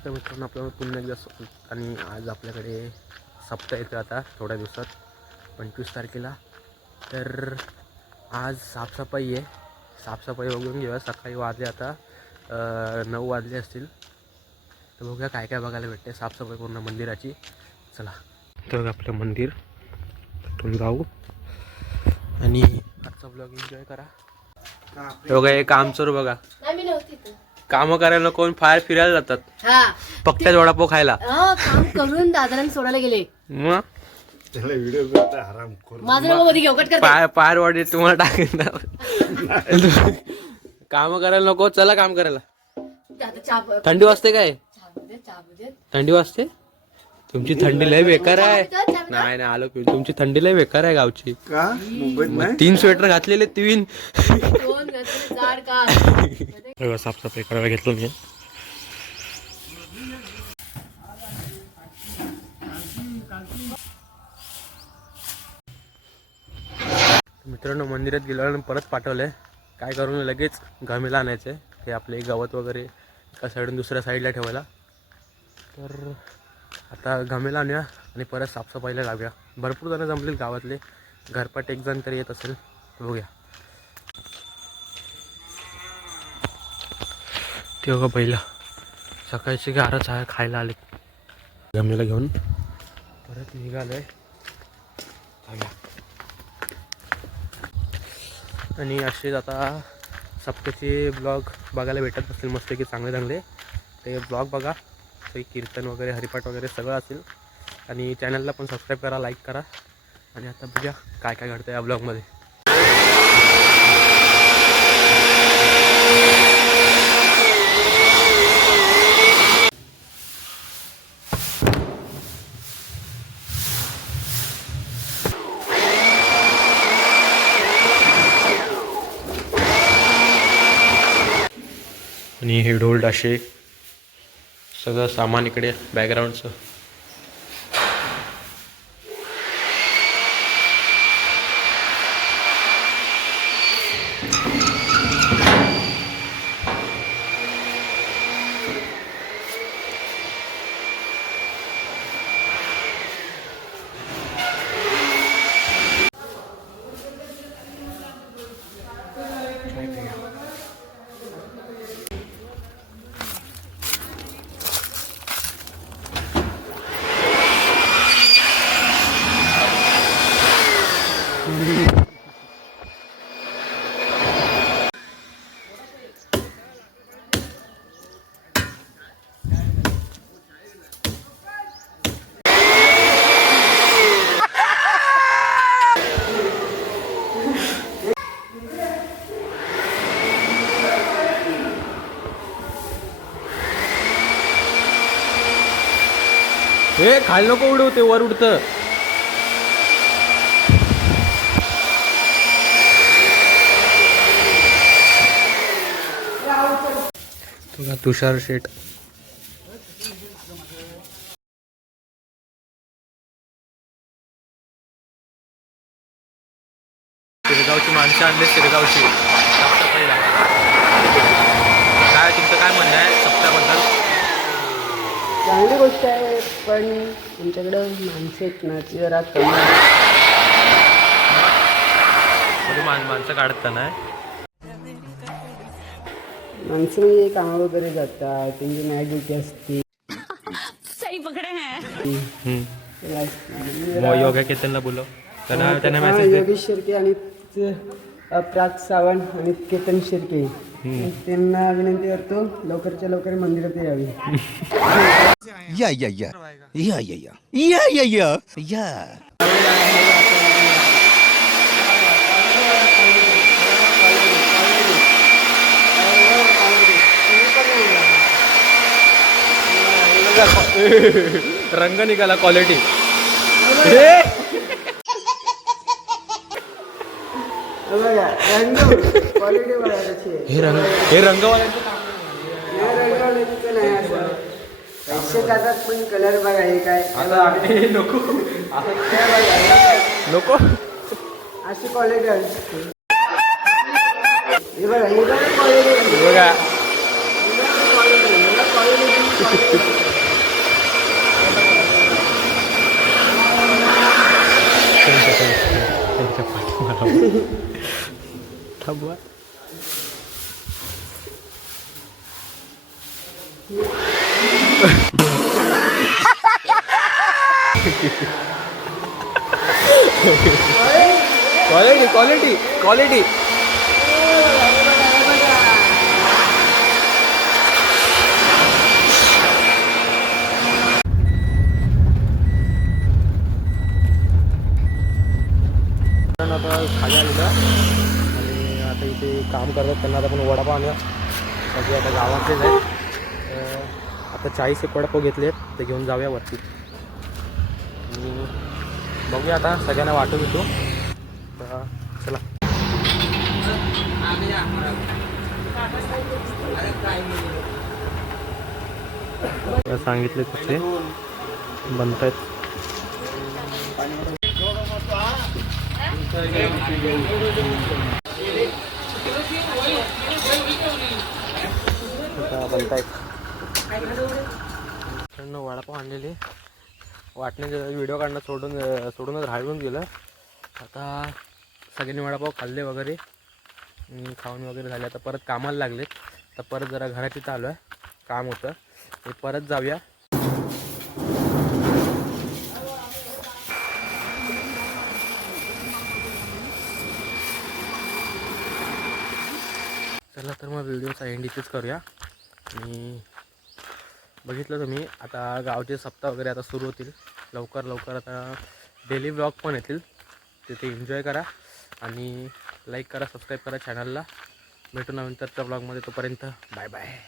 नमस्कार मित्रांनो, आपल्याला पुन्हा एकदा आणि आज आपल्याकडे सप्ताह येतो आता थोड्या दिवसात 25 तारखेला. तर आज साफसफाई आहे. साफसफाई बघून घेऊया. सकाळी वाजले आता 9 वाजले असतील. तर बघूया काय काय बघायला भेटते. साफसफाई पूर्ण मंदिराची. चला तर आपलं मंदिर तिथून जाऊ आणि आजचा ब्लॉग एन्जॉय करा. बघा हे काम सुरू बघा. काम करायला कोण बाहेर फिरायला जातात. फक्त वडापाव खायला काम करून दादाला सोडायला गेले. मग पायर वाढी तुम्हाला टाकेन. काम करायला नको. चला काम करायला. थंडी वाजते काय? थंडी वाजते. तुमची थंडी लय बेकार आहे. नाही नाही आलो पिऊन. तुमची थंडी लय बेकार आहे गावची. 3 स्वेटर घातलेले 3. साफसफाई करायला घेतलो मी. मित्रांनो मंदिरात गेल्यावर परत पाठवलंय. काय करून लगेच घमेला आणायचं आहे. हे आपले गवत वगैरे एका साईडून दुसऱ्या साईडला ठेवायला. तर आता घमेला आणूया आणि परत साफसफाईला लावूया. भरपूर जण जमलेत गावातले. घरपाट एक जण तरी येत असेल. बघूया. ते बघा पहिला सकाळची गारच आहे खायला आले. घमेला घेऊन परत निघालोय. आणि असेच आता सप्त्याचे ब्लॉग बघायला भेटत असतील मस्त की चांगले चांगले. ते ब्लॉग बघा. ते कीर्तन वगैरे हरिपाठ वगैरे सगळं असेल. आणि चॅनलला पण सबस्क्राईब करा, लाईक करा. आणि आता बघूया काय काय घडतं या ब्लॉगमध्ये. आणि हे ढोल डाशे सगळं सामान इकडे बॅकग्राऊंडचं. हे खाली नको उडू. ते वर उडतं. तुला तुषार शेट. शिरगावची माणसं आणले. शिरगावची सप्ताहला काय तुमचं काय म्हणणं आहे सप्त्याबद्दल? चांगली गोष्ट आहे, पण तुमच्याकडं माणसं आहेत ना ती जरा कमी. माणसं काढत नाही. माणसं म्हणजे कामा वगैरे जातात. त्यांची नाईट ड्युटी असते. सही पकडे योगा केतनला बोलव. त्यांना मेसेज योगेश शिर्के आणि प्राग सावंत आणि केतन शिर्के त्यांना विनंती करतो लवकरच्या लवकर मंदिरात यावी. या या या या या या या या या. रंग निघाला क्वालिटी. हे रंगवाल्यांचं काम नाही. पैसे जातात पण कलर बघा. हे काय नको नको अशी क्वालिटी असते. हे बघा क्वालिटी बघा. क्वालिटी त्यांच्या पाठीमागे थांबवा. Quality quality quality. आता खाली आलेलं आणि आता इथे काम करतात, त्यांना आता आपण वडापाव आणूया. सगळे आता गावातलेच आहेत. आता 40 एक वडापाव घेतले, ते घेऊन जाऊया वरती आणि बघूया आता सगळ्यांना वाटू भेटू. तर चला. सांगितले तसे बनत आहेत. बनतायत. वडापाव आणलेले वाटण्याचे व्हिडिओ काढणं सोडूनच राहून गेलं. आता सगळ्यांनी वडापाव खाल्ले वगैरे आणि खाऊन वगैरे झाले. आता परत कामाला लागलेत. तर परत जरा घराची चालू आहे, काम होतं ते परत जाऊया. चला तर मग व्हिडिओचा एंड इथेच करूया. आणि बघितलं तुम्ही आता गावचे सप्ताह वगैरे आता सुरू होतील लवकर लवकर. आता डेली व्लॉग पण येतील, तिथे एन्जॉय करा आणि लाईक करा, सबस्क्राईब करा चॅनलला. भेटू नंतरच्या व्लॉगमध्ये. तोपर्यंत बाय बाय.